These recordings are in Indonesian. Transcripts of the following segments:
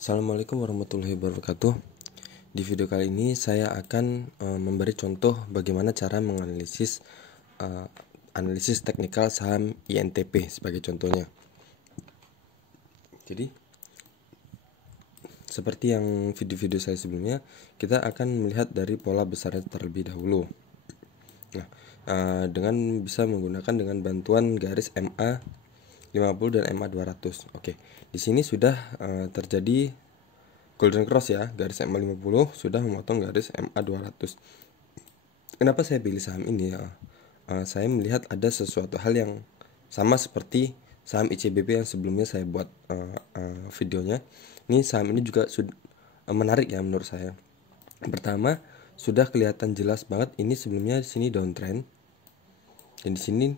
Assalamualaikum warahmatullahi wabarakatuh. Di video kali ini saya akan memberi contoh bagaimana cara menganalisis analisis teknikal saham INTP sebagai contohnya. Jadi seperti yang video-video saya sebelumnya, kita akan melihat dari pola besarnya terlebih dahulu. Nah, dengan bisa menggunakan dengan bantuan garis MA 50 dan MA 200. Oke, di sini sudah terjadi golden cross ya, garis MA 50 sudah memotong garis MA 200. Kenapa saya pilih saham ini ya? Saya melihat ada sesuatu hal yang sama seperti saham ICBP yang sebelumnya saya buat videonya. Ini saham ini juga menarik ya menurut saya. Pertama, sudah kelihatan jelas banget ini sebelumnya di sini downtrend. Dan di sini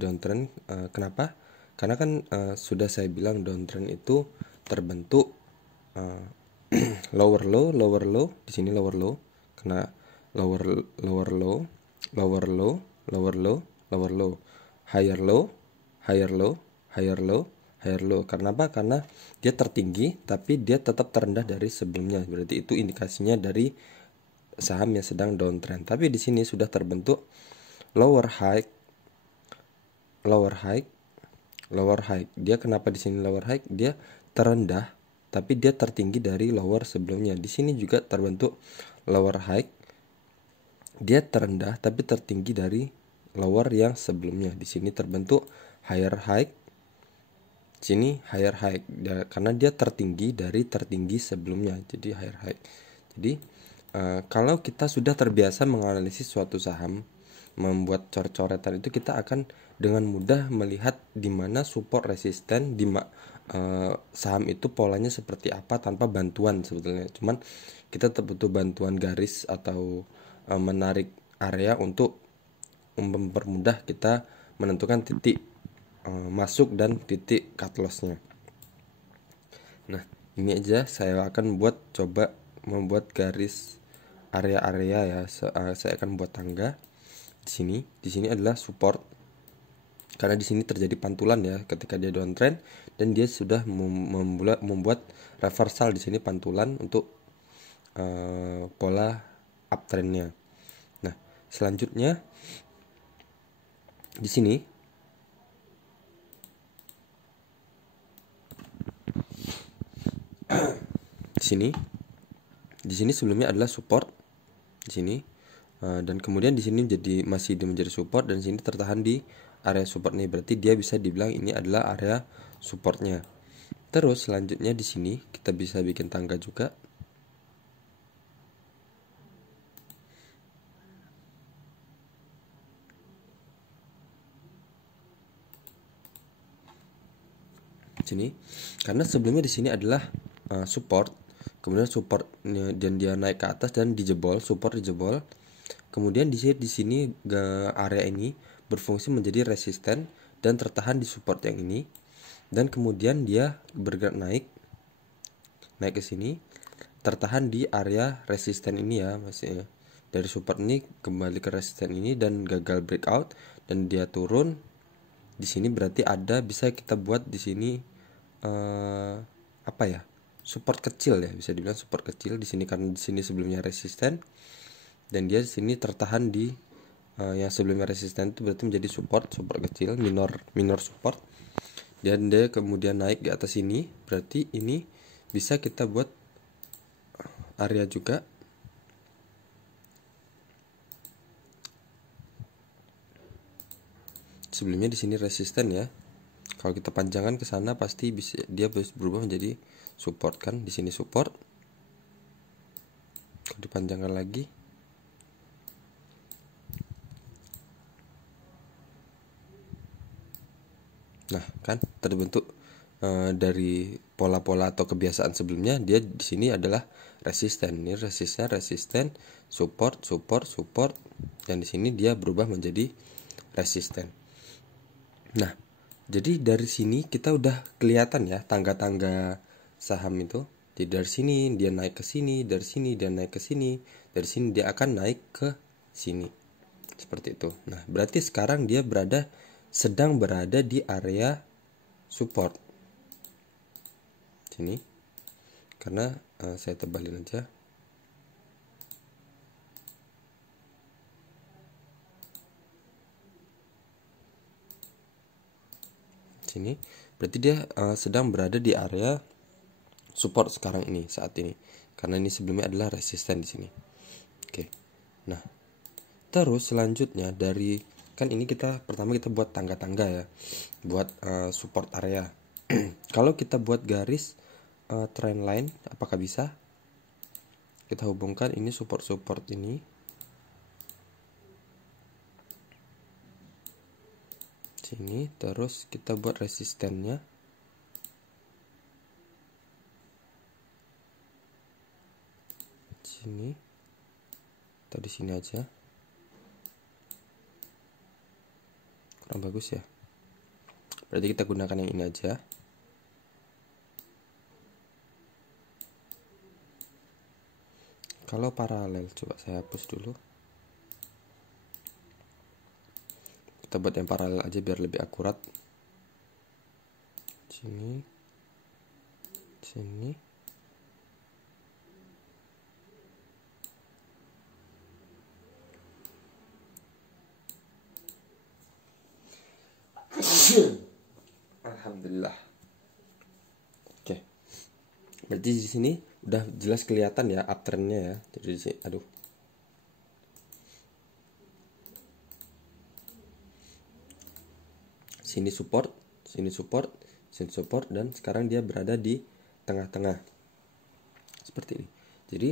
downtrend. Kenapa? Karena kan sudah saya bilang downtrend itu terbentuk lower low, di sini lower low, kena lower low, higher low, higher low. Karena apa? Karena dia tertinggi tapi dia tetap terendah dari sebelumnya. Berarti itu indikasinya dari saham yang sedang downtrend. Tapi di sini sudah terbentuk lower high. Dia kenapa di sini lower high? Dia terendah tapi dia tertinggi dari lower sebelumnya. Di sini juga terbentuk lower high. Dia terendah tapi tertinggi dari lower yang sebelumnya. Di sini terbentuk higher high. Sini higher high karena dia tertinggi dari tertinggi sebelumnya. Jadi higher high. Jadi kalau kita sudah terbiasa menganalisis suatu saham, membuat coret-coretan itu, kita akan dengan mudah melihat di mana support resisten, saham itu polanya seperti apa tanpa bantuan sebetulnya. Cuman kita tetap butuh bantuan garis atau menarik area untuk mempermudah kita menentukan titik masuk dan titik cut lossnya. Nah, ini aja saya akan coba membuat garis area-area ya. Saya akan buat tangga di sini adalah support. Karena di sini terjadi pantulan ya ketika dia downtrend, dan dia sudah membuat reversal di sini pantulan untuk pola uptrendnya. Nah, selanjutnya di sini sebelumnya adalah support di sini, dan kemudian di sini masih menjadi support, dan di sini tertahan di area support nih. Berarti dia bisa dibilang ini adalah area supportnya. Terus selanjutnya di sini kita bisa bikin tangga juga. Sini, karena sebelumnya di sini adalah support, kemudian support dan dia naik ke atas dan dijebol, support dijebol. Kemudian di sini area ini berfungsi menjadi resisten dan tertahan di support yang ini, dan kemudian dia bergerak naik ke sini, tertahan di area resisten ini ya, masih dari support ini kembali ke resisten ini dan gagal breakout, dan dia turun di sini. Berarti bisa kita buat di sini support kecil ya, bisa dibilang support kecil di sini, karena di sini sebelumnya resisten dan dia di sini tertahan di yang sebelumnya resisten, itu berarti menjadi support kecil, minor support, dan dia kemudian naik di atas ini. Berarti ini bisa kita buat area juga. Sebelumnya di sini resisten ya. Kalau kita panjangkan ke sana pasti dia berubah menjadi support kan. Di sini support. Kalau dipanjangkan lagi, nah kan terbentuk dari pola-pola atau kebiasaan sebelumnya, dia di sini adalah resisten. Ini resisten, support, dan di sini dia berubah menjadi resisten. Nah, jadi dari sini kita udah kelihatan ya tangga-tangga saham itu. Jadi dari sini dia naik ke sini, dari sini dia naik ke sini, dari sini dia akan naik ke sini. Seperti itu. Nah, berarti sekarang dia sedang berada di area support. Sini. karena saya tebalin aja. Sini berarti dia sedang berada di area support sekarang ini, saat ini, karena ini sebelumnya adalah resisten di sini. Oke, nah terus selanjutnya dari kan ini pertama kita buat tangga-tangga ya, buat support area. Kalau kita buat garis trend line, apakah bisa kita hubungkan ini support ini sini, terus kita buat resistennya sini atau di sini aja, kurang bagus ya, berarti kita gunakan yang ini aja. Kalau paralel, coba saya hapus dulu, kita buat yang paralel aja biar lebih akurat. Sini, sini, alhamdulillah. Oke, berarti di sini udah jelas kelihatan ya uptrendnya ya. Jadi di sini, aduh, sini support, sini support, sini support, dan sekarang dia berada di tengah-tengah seperti ini. Jadi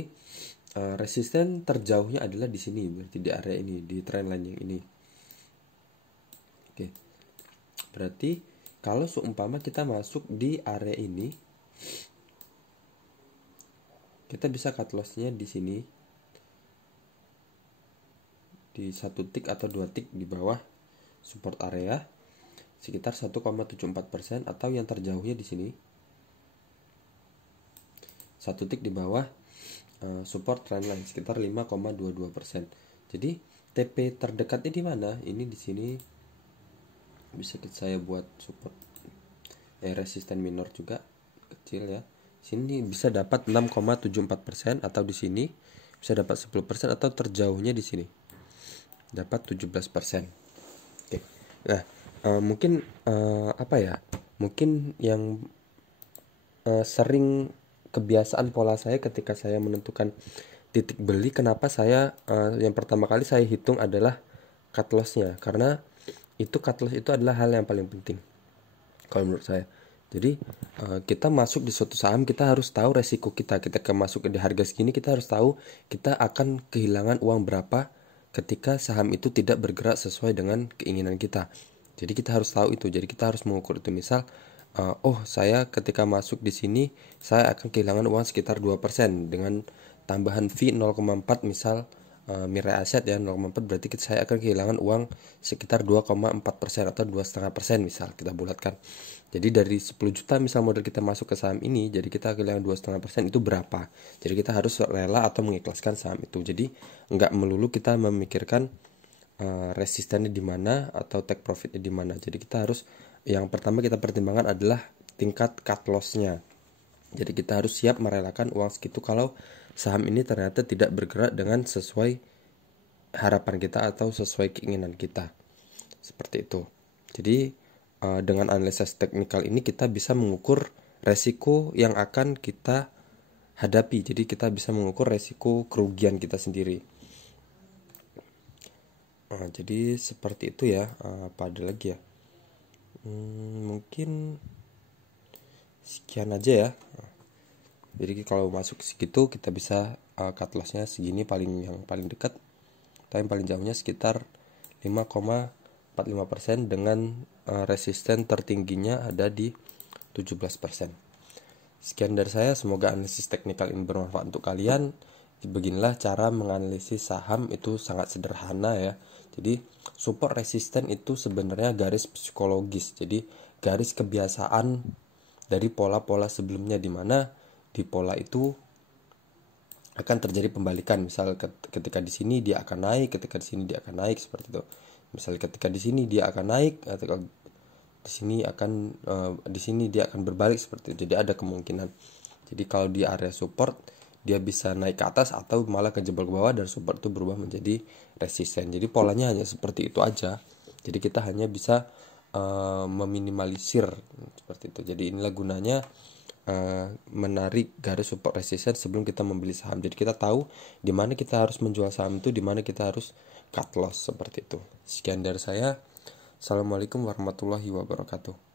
resisten terjauhnya adalah di sini, berarti di area ini, di trendline yang ini. Oke, berarti kalau seumpama kita masuk di area ini, kita bisa cut lossnya di sini di 1 tick atau 2 tick di bawah support area sekitar 1,74%, atau yang terjauhnya di sini 1 tick di bawah support trendline sekitar 5,22%. Jadi TP terdekatnya di mana? Ini di sini bisa saya buat support resisten minor juga kecil ya. Sini bisa dapat 6,74%, atau di sini bisa dapat 10%, atau terjauhnya di sini dapat 17%. Oke. Nah, mungkin apa ya? Mungkin yang sering kebiasaan pola saya ketika saya menentukan titik beli, kenapa saya yang pertama kali saya hitung adalah cut loss-nya, karena itu cut loss itu adalah hal yang paling penting kalau menurut saya. Jadi kita masuk di suatu saham, kita harus tahu resiko kita. Ketika masuk di harga segini, kita harus tahu kita akan kehilangan uang berapa ketika saham itu tidak bergerak sesuai dengan keinginan kita. Jadi kita harus tahu itu. Jadi kita harus mengukur itu. Misal saya ketika masuk di sini saya akan kehilangan uang sekitar 2% dengan tambahan fee 0,4, misal Mirai Aset ya 0,4, berarti saya akan kehilangan uang sekitar 2,4% atau 2,5% misal kita bulatkan. Jadi dari 10 juta misal modal kita masuk ke saham ini, jadi kita kehilangan 2,5%, itu berapa? Jadi kita harus rela atau mengikhlaskan saham itu. Jadi nggak melulu kita memikirkan resistennya di mana atau take profitnya di mana. Jadi kita harus, yang pertama kita pertimbangkan adalah tingkat cut loss-nya. Jadi kita harus siap merelakan uang segitu kalau saham ini ternyata tidak bergerak dengan sesuai harapan kita atau sesuai keinginan kita. Seperti itu. Jadi dengan analisis teknikal ini kita bisa mengukur resiko yang akan kita hadapi. Jadi kita bisa mengukur resiko kerugian kita sendiri. Jadi seperti itu ya. Apa ada lagi ya? Mungkin sekian aja ya. Jadi kalau masuk segitu kita bisa cut loss-nya segini, yang paling dekat, atau yang paling jauhnya sekitar 5,45% dengan resisten tertingginya ada di 17%. Sekian dari saya, semoga analisis teknikal ini bermanfaat untuk kalian. Beginilah cara menganalisis saham, itu sangat sederhana ya. Jadi support resisten itu sebenarnya garis psikologis. Jadi garis kebiasaan dari pola-pola sebelumnya, di mana di pola itu akan terjadi pembalikan. Misal ketika di sini dia akan naik, ketika di sini dia akan naik, seperti itu. Misal ketika di sini dia akan naik, atau di sini dia akan berbalik, seperti itu. Jadi ada kemungkinan. Jadi kalau di area support dia bisa naik ke atas atau malah kejebak ke bawah dan support itu berubah menjadi resisten. Jadi polanya hanya seperti itu aja. Jadi kita hanya bisa meminimalisir seperti itu. Jadi inilah gunanya menarik garis support resisten sebelum kita membeli saham. Jadi kita tahu di mana kita harus menjual saham itu, di mana kita harus cut loss seperti itu. Sekian dari saya. Assalamualaikum warahmatullahi wabarakatuh.